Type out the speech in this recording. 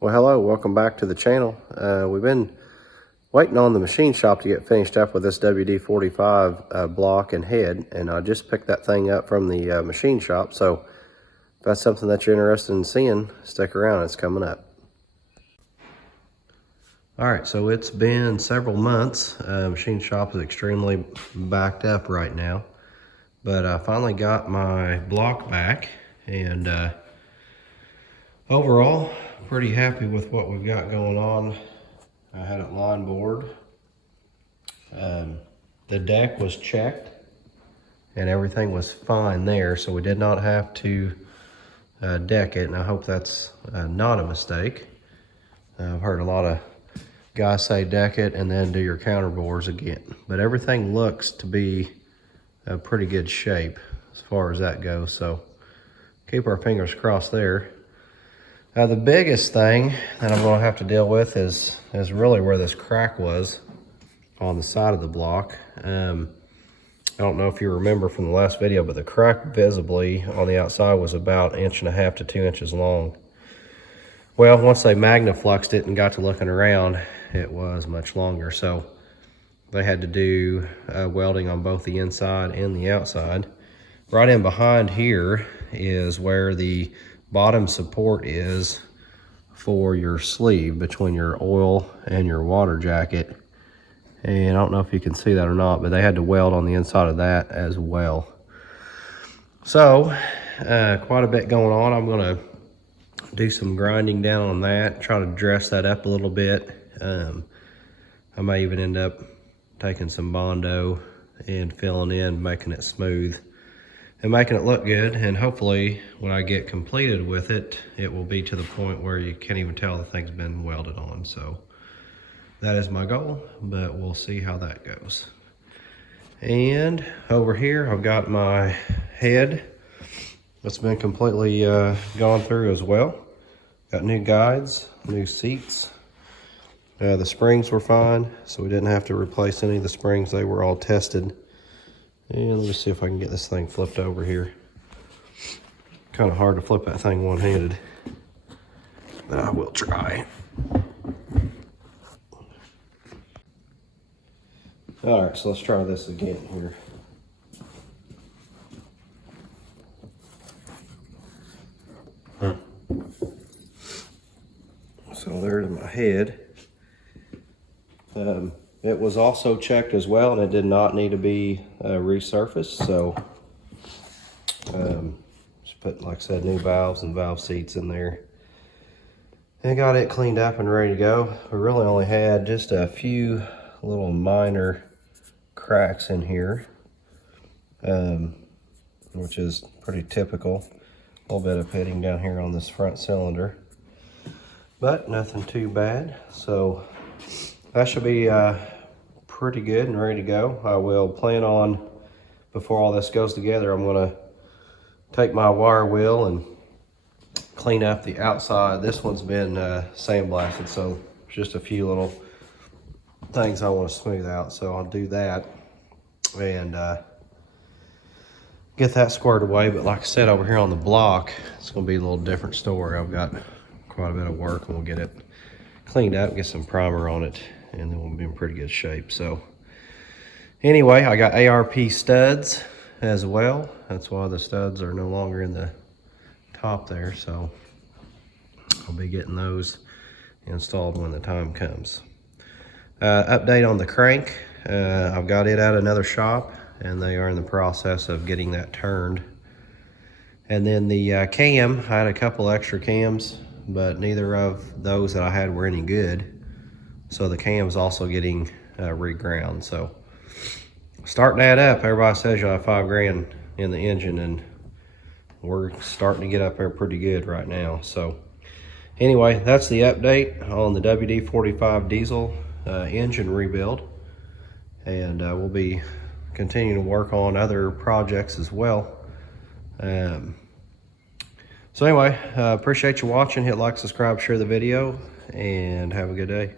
Well, hello, welcome back to the channel. We've been waiting on the machine shop to get finished up with this WD45 block and head, and I just picked that thing up from the machine shop. So if that's something that you're interested in seeing, stick around, it's coming up. All right, so it's been several months. Machine shop is extremely backed up right now, but I finally got my block back, and overall, pretty happy with what we've got going on. I had it line bored. The deck was checked and everything was fine there, so we did not have to deck it, and I hope that's not a mistake. I've heard a lot of guys say deck it and then do your counter bores again, but everything looks to be a pretty good shape as far as that goes, so keep our fingers crossed there. The biggest thing that I'm going to have to deal with is really where this crack was on the side of the block. I don't know if you remember from the last video, but the crack visibly on the outside was about 1.5 inches to 2 inches long. Well, once they magnafluxed it and got to looking around, it was much longer. So they had to do welding on both the inside and the outside. Right in behind here is where the bottom support is for your sleeve between your oil and your water jacket, and I don't know if you can see that or not, but they had to weld on the inside of that as well. So quite a bit going on. I'm going to do some grinding down on that, try to dress that up a little bit. I may even end up taking some Bondo and filling in, making it smooth and making it look good, and hopefully when I get completed with it, it will be to the point where you can't even tell the thing's been welded on. So that is my goal, but we'll see how that goes. And over here I've got my head that's been completely gone through as well. Got new guides, new seats. The springs were fine, so we didn't have to replace any of the springs. They were all tested. And let me see if I can get this thing flipped over here. Kind of hard to flip that thing one-handed, but I will try. All right, so let's try this again here. So there's my head. It was also checked as well, and it did not need to be resurfaced. So just put, like I said, new valves and valve seats in there, and got it cleaned up and ready to go. We really only had just a few little minor cracks in here, which is pretty typical. A little bit of pitting down here on this front cylinder, but nothing too bad. So that should be pretty good and ready to go. I will plan on, before all this goes together, I'm going to take my wire wheel and clean up the outside. This one's been sandblasted, so just a few little things I want to smooth out. So I'll do that and get that squared away. But like I said, over here on the block, it's going to be a little different story. I've got quite a bit of work, and we'll get it cleaned up, get some primer on it, and then we'll be in pretty good shape. So anyway, I got ARP studs as well. That's why the studs are no longer in the top there. So I'll be getting those installed when the time comes. Update on the crank. I've got it at another shop, and they are in the process of getting that turned. And then the cam, I had a couple extra cams, but neither of those that I had were any good. So the cam's also getting reground. So starting that up, everybody says you'll have $5 grand in the engine, and we're starting to get up there pretty good right now. So anyway, that's the update on the WD45 diesel engine rebuild, and we'll be continuing to work on other projects as well. So anyway, appreciate you watching. Hit like, subscribe, share the video, and have a good day.